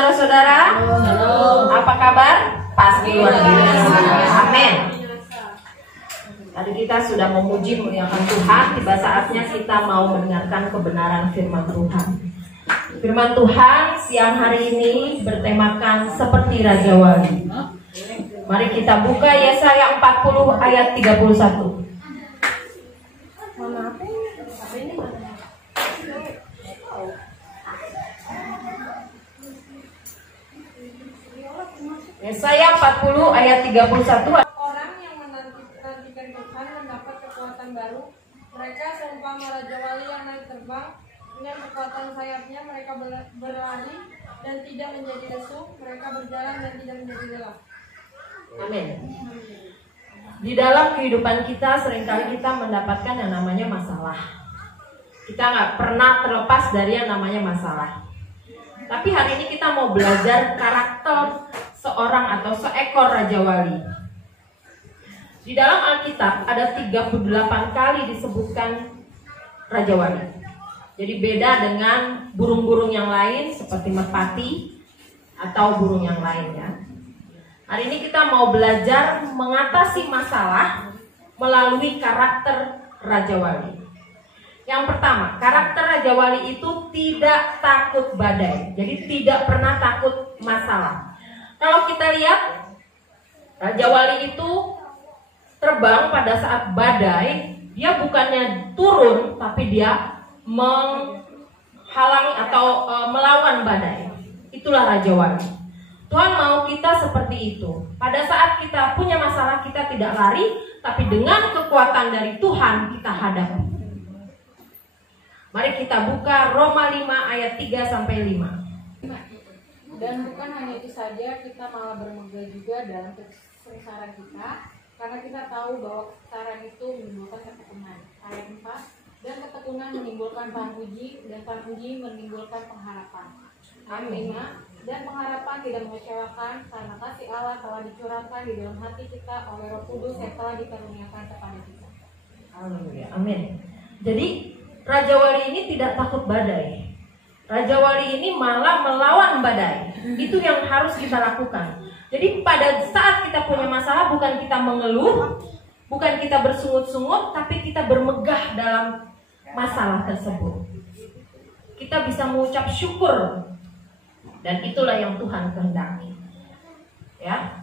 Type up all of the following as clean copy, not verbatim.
saudara-saudara. Apa kabar? Pasti luar biasa. Amin. Tadi kita sudah memuji memuliakan Tuhan. Tiba saatnya kita mau mendengarkan kebenaran firman Tuhan. Firman Tuhan siang hari ini bertemakan seperti Raja Wali. Mari kita buka Yesaya 40 ayat 31. Yesaya 40 ayat 31. Orang yang menantikan Tuhan mendapat kekuatan baru. Mereka seumpama Raja Wali yang naik terbang. Dengan kekuatan sayapnya mereka berlari dan tidak menjadi lesu. Mereka berjalan dan tidak menjadi lelah. Amin. Di dalam kehidupan kita seringkali kita mendapatkan yang namanya masalah. Kita nggak pernah terlepas dari yang namanya masalah. Tapi hari ini kita mau belajar karakter seorang atau seekor Raja Wali. Di dalam Alkitab ada 38 kali disebutkan Raja Wali. Jadi beda dengan burung-burung yang lain seperti merpati atau burung yang lainnya. Hari ini kita mau belajar mengatasi masalah melalui karakter Raja Wali. Yang pertama, karakter Raja Wali itu tidak takut badai. Jadi tidak pernah takut masalah. Kalau kita lihat, Raja Wali itu terbang pada saat badai. Dia bukannya turun, tapi dia menghalangi atau melawan badai. Itulah Raja Wali. Tuhan mau kita seperti itu. Pada saat kita punya masalah, kita tidak lari, tapi dengan kekuatan dari Tuhan kita hadapi. Mari kita buka Roma 5 ayat 3-5. Dan bukan hanya itu saja, kita malah bermegah juga dalam kesengsaraan kita, karena kita tahu bahwa kesengsaraan itu menimbulkan ketekunan. Ayat 4, dan ketekunan menimbulkan pangpuji, dan pangpuji menimbulkan pengharapan. Ayat 5, dan pengharapan tidak mengecewakan, karena kasih Allah telah dicurahkan di dalam hati kita oleh Roh Kudus yang telah dikaruniakan kepada kita. Haleluya, amin. Jadi Raja Wali ini tidak takut badai. Raja Wali ini malah melawan badai. Itu yang harus kita lakukan. Jadi pada saat kita punya masalah, bukan kita mengeluh, bukan kita bersungut-sungut, tapi kita bermegah dalam masalah tersebut. Kita bisa mengucap syukur. Dan itulah yang Tuhan kehendaki. Ya.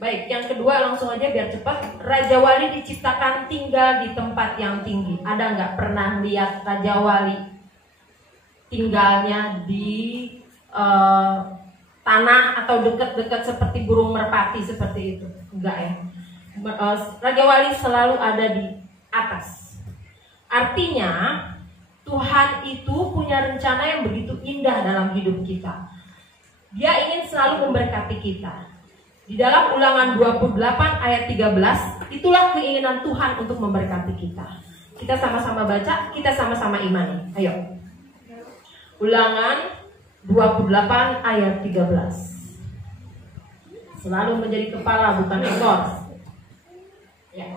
Baik, yang kedua langsung aja biar cepat. Raja Wali diciptakan tinggal di tempat yang tinggi. Ada nggak pernah lihat Raja Wali tinggalnya di tanah atau dekat-dekat seperti burung merpati seperti itu? Enggak ya. Raja Wali selalu ada di atas. Artinya Tuhan itu punya rencana yang begitu indah dalam hidup kita. Dia ingin selalu memberkati kita. Di dalam Ulangan 28 ayat 13, itulah keinginan Tuhan untuk memberkati kita. Kita sama-sama baca, kita sama-sama imani. Ayo. Ulangan 28 ayat 13. Selalu menjadi kepala bukan ekor. Ya.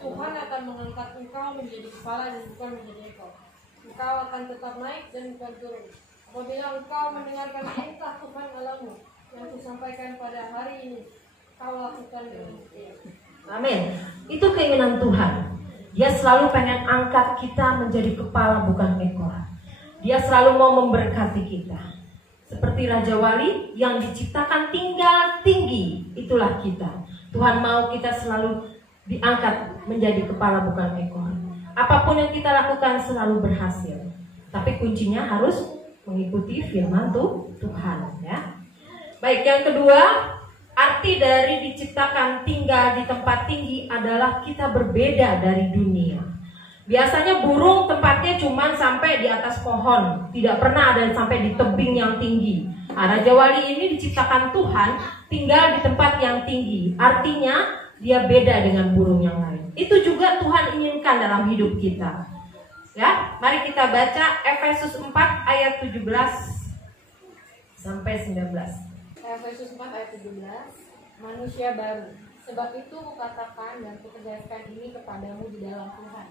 Tuhan akan mengangkat engkau menjadi kepala dan bukan menjadi ekor. Engkau akan tetap naik dan bukan turun. Apabila engkau mendengarkan perintah Tuhan Allahmu yang kusampaikan pada hari ini, kau lakukan dengan setia. Amin. Itu keinginan Tuhan. Dia selalu pengen angkat kita menjadi kepala bukan ekor. Dia selalu mau memberkati kita. Seperti Raja Wali yang diciptakan tinggal tinggi, itulah kita. Tuhan mau kita selalu diangkat menjadi kepala bukan ekor. Apapun yang kita lakukan selalu berhasil. Tapi kuncinya harus mengikuti firman Tuhan, ya. Baik, yang kedua, arti dari diciptakan tinggal di tempat tinggi adalah kita berbeda dari dunia. Biasanya burung tempatnya cuma sampai di atas pohon, tidak pernah ada sampai di tebing yang tinggi. Nah, Raja Wali ini diciptakan Tuhan tinggal di tempat yang tinggi. Artinya dia beda dengan burung yang lain. Itu juga Tuhan inginkan dalam hidup kita. Ya, mari kita baca Efesus 4 ayat 17 sampai 19. Efesus 4 ayat 17, manusia baru. Sebab itu kukatakan dan kutegaskan ini kepadamu di dalam Tuhan.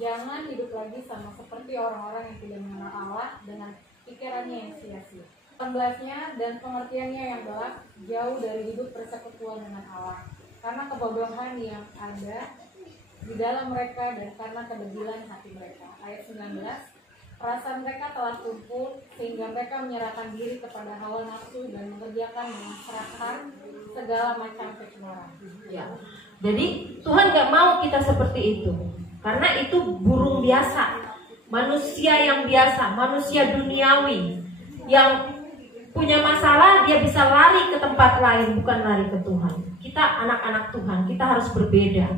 Jangan hidup lagi sama seperti orang-orang yang tidak mengenal Allah dengan pikirannya yang sia-sia. 18-nya, dan pengertiannya yang gelap, jauh dari hidup persekutuan dengan Allah, karena kebodohan yang ada di dalam mereka dan karena kedegilan hati mereka. Ayat 19, perasaan mereka telah tumpul sehingga mereka menyerahkan diri kepada hawa nafsu dan mengerjakan dengan serakah segala macam kecemaran. Ya. Jadi Tuhan gak mau kita seperti itu, karena itu burung biasa, manusia yang biasa, manusia duniawi yang punya masalah. Dia bisa lari ke tempat lain, bukan lari ke Tuhan. Kita anak-anak Tuhan, kita harus berbeda.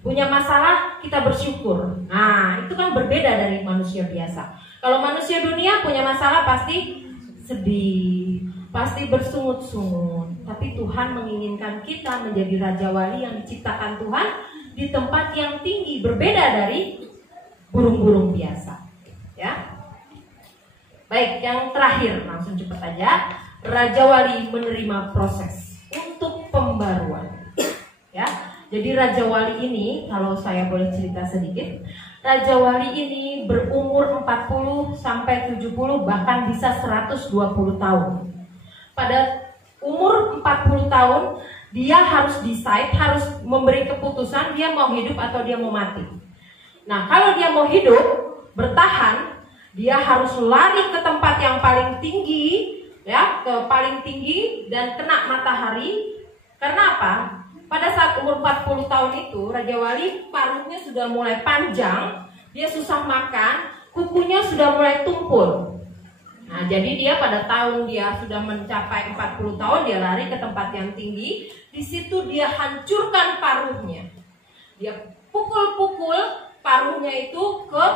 Punya masalah, kita bersyukur. Nah, itu kan berbeda dari manusia biasa. Kalau manusia dunia punya masalah pasti sedih, pasti bersungut-sungut. Tapi Tuhan menginginkan kita menjadi Raja Wali yang diciptakan Tuhan di tempat yang tinggi, berbeda dari burung-burung biasa. Ya. Baik, yang terakhir, langsung cepat aja. Raja Wali menerima proses untuk pembaruan. Ya. Jadi Raja Wali ini, kalau saya boleh cerita sedikit, Raja Wali ini berumur 40 sampai 70, bahkan bisa 120 tahun. Pada umur 40 tahun, dia harus decide, harus memberi keputusan dia mau hidup atau dia mau mati. Nah, kalau dia mau hidup, bertahan, dia harus lari ke tempat yang paling tinggi, ya, ke paling tinggi dan kena matahari. Karena apa? Pada saat umur 40 tahun itu, Raja Wali paruhnya sudah mulai panjang, dia susah makan, kukunya sudah mulai tumpul. Nah, jadi dia pada tahun dia sudah mencapai 40 tahun, dia lari ke tempat yang tinggi. Di situ dia hancurkan paruhnya. Dia pukul-pukul paruhnya itu ke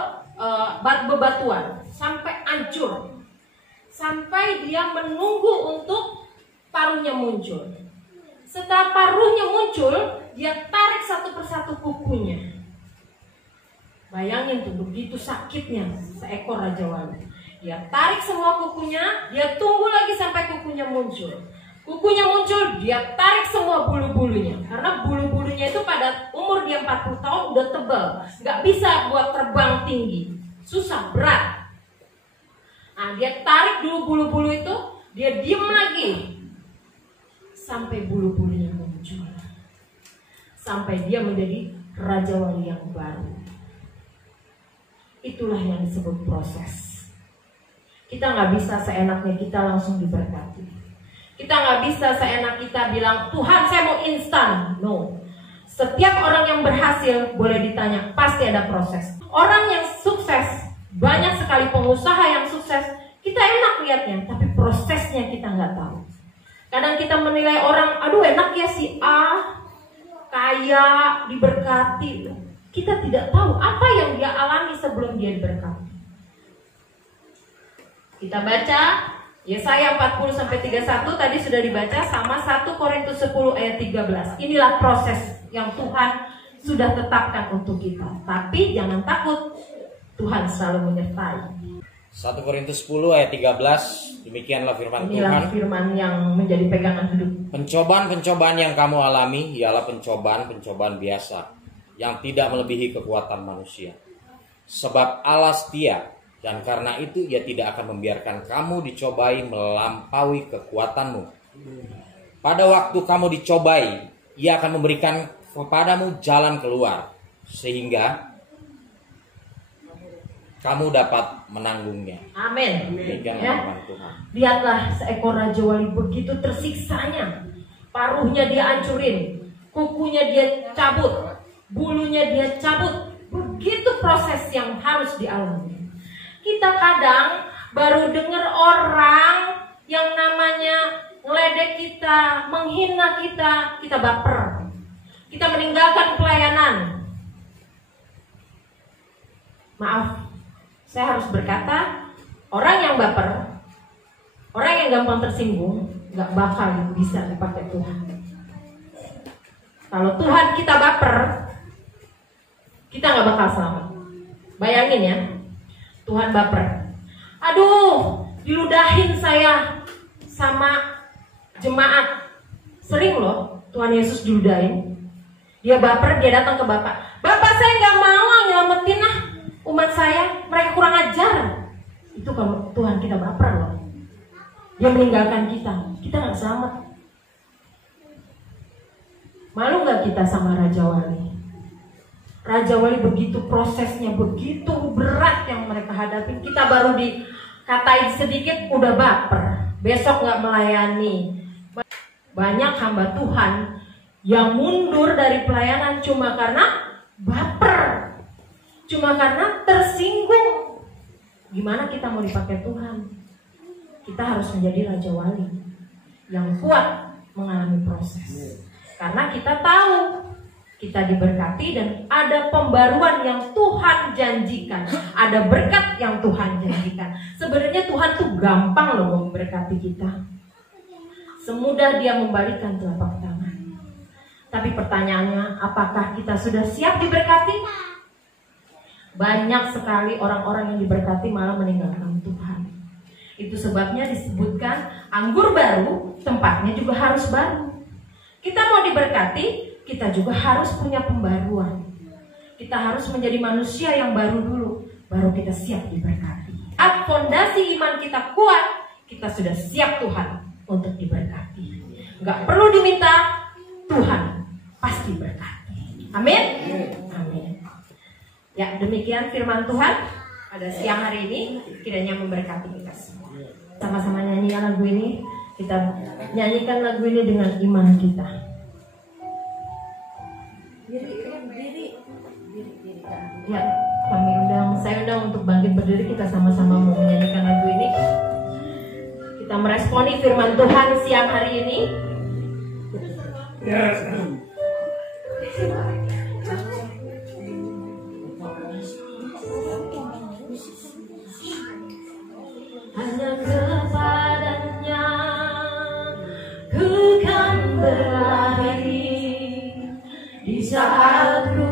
bebatuan sampai hancur. Sampai dia menunggu untuk paruhnya muncul. Setelah paruhnya muncul, dia tarik satu persatu kukunya. Bayangin tuh, begitu sakitnya seekor Raja Wali. Dia tarik semua kukunya, dia tunggu lagi sampai kukunya muncul. Kukunya muncul, dia tarik semua bulu-bulunya. Karena bulu-bulunya itu pada umur dia 40 tahun udah tebal, gak bisa buat terbang tinggi. Susah, berat. Nah, dia tarik dulu bulu-bulu itu, dia diem lagi sampai bulu-bulunya muncul, sampai dia menjadi Raja Wali yang baru. Itulah yang disebut proses. Kita nggak bisa seenaknya kita langsung diberkati. Kita nggak bisa seenak kita bilang, Tuhan saya mau instan. No. Setiap orang yang berhasil boleh ditanya, pasti ada proses. Orang yang sukses, banyak sekali pengusaha yang sukses, kita enak lihatnya, tapi prosesnya kita nggak tahu. Kadang kita menilai orang, aduh enak ya si A, kaya, diberkati. Kita tidak tahu apa yang dia alami sebelum dia diberkati. Kita baca Yesaya 40 sampai 31 tadi sudah dibaca, sama 1 Korintus 10 ayat 13. Inilah proses yang Tuhan sudah tetapkan untuk kita. Tapi jangan takut, Tuhan selalu menyertai. 1 Korintus 10 ayat 13, demikianlah firman Inilah Tuhan. firman yang menjadi pegangan hidup. Pencobaan-pencobaan yang kamu alami ialah pencobaan-pencobaan biasa yang tidak melebihi kekuatan manusia. Sebab Allah setia, dan karena itu Ia tidak akan membiarkan kamu dicobai melampaui kekuatanmu. Pada waktu kamu dicobai, Ia akan memberikan kepadamu jalan keluar, sehingga kamu dapat menanggungnya. Amin. Demikian Ya. firman Tuhan. Lihatlah seekor Raja Wali begitu tersiksanya. Paruhnya dia hancurin, kukunya dia cabut, bulunya dia cabut. Begitu proses yang harus dialami. Kita kadang baru dengar orang yang namanya ngeledek kita, menghina kita, kita baper. Kita meninggalkan pelayanan. Maaf, saya harus berkata, orang yang baper, orang yang gampang tersinggung, gak bakal bisa dipakai Tuhan. Kalau Tuhan kita baper, kita gak bakal selamat. Bayangin ya, Tuhan baper. Aduh, diludahin saya sama jemaat. Sering loh Tuhan Yesus diludahin. Dia baper, dia datang ke Bapak. Bapak saya gak mau nyelamatin umat saya, mereka kurang ajar. Itu kalau Tuhan kita baper loh. Dia meninggalkan kita. Kita nggak selamat. Malu nggak kita sama Raja Wali? Raja Wali begitu prosesnya, begitu berat yang mereka hadapi. Kita baru dikatain sedikit udah baper, besok nggak melayani. Banyak hamba Tuhan yang mundur dari pelayanan cuma karena baper, cuma karena tersinggung. Gimana kita mau dipakai Tuhan? Kita harus menjadi Raja Wali yang kuat mengalami proses. Karena kita tahu kita diberkati dan ada pembaruan yang Tuhan janjikan. Ada berkat yang Tuhan janjikan. Sebenarnya Tuhan tuh gampang loh memberkati kita. Semudah Dia membalikan telapak tangan. Tapi pertanyaannya, apakah kita sudah siap diberkati? Banyak sekali orang-orang yang diberkati malah meninggalkan Tuhan. Itu sebabnya disebutkan anggur baru, tempatnya juga harus baru. Kita mau diberkati, kita juga harus punya pembaruan. Kita harus menjadi manusia yang baru dulu, baru kita siap diberkati. Saat fondasi iman kita kuat, kita sudah siap Tuhan untuk diberkati. Gak perlu diminta, Tuhan pasti berkati. Amin. Amin. Ya, demikian firman Tuhan pada siang hari ini, kiranya memberkati kita semua. Sama-sama nyanyi lagu ini. Kita nyanyikan lagu ini dengan iman kita. Ya, saya undang untuk bangkit berdiri. Kita sama-sama mau menyanyikan lagu ini. Kita meresponi firman Tuhan siang hari ini. Yes. Hanya kepadanya ku kan berlari di saat ku